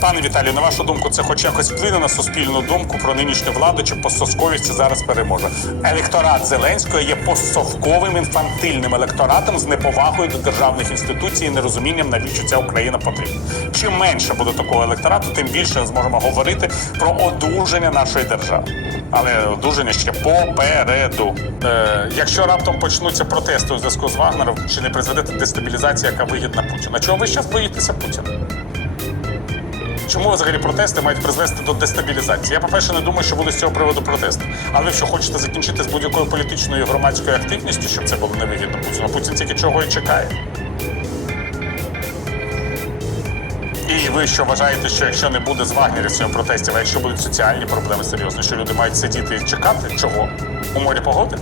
Пане Віталію, на вашу думку, це хоч якось вплине на суспільну думку про нинішню владу чи постсовковість зараз переможе. Електорат Зеленського є постсовковим інфантильним електоратом з неповагою до державних інституцій і нерозумінням, навіщо ця Україна потрібна. Чим менше буде такого електорату, тим більше зможемо говорити про одужання нашої держави. Але одужання ще попереду. Е, якщо раптом почнуться протести у зв'язку з Вагнером, чи не призведе до дестабілізації, яка вигідна Путіна? Чого ви зараз боїтеся Путіна? Чому взагалі протести мають призвести до дестабілізації? Я, по-перше, не думаю, що буде з цього приводу протести. Але ви що хочете закінчити з будь-якою політичною громадською активністю, щоб це було невигідно Путіну? Путін тільки чого і чекає. І ви що вважаєте, що якщо не буде з вагнерівцями протестів, а якщо будуть соціальні проблеми серйозні, що люди мають сидіти і чекати? Чого? У морі погоди?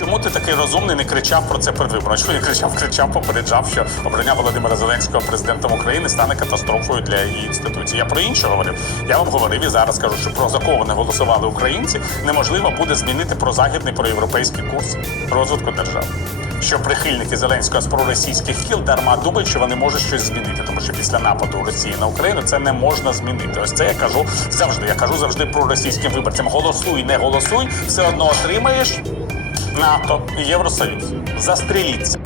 Чому ти такий розумний не кричав про це перед вибором? Чому не кричав, кричав, попереджав, що обрання Володимира Зеленського президентом України стане катастрофою для її інституції. Я про інше говорив. Я вам говорив і зараз кажу, що про закон не голосували українці. Неможливо буде змінити прозахідний проєвропейський курс розвитку держави. Що прихильники Зеленського з проросійських кіл дарма думають, що вони можуть щось змінити, тому що після нападу Росії на Україну це не можна змінити. Ось це я кажу завжди. Я кажу завжди проросійським виборцям: голосуй, не голосуй, все одно отримаєш НАТО і Євросоюз. Застріліться.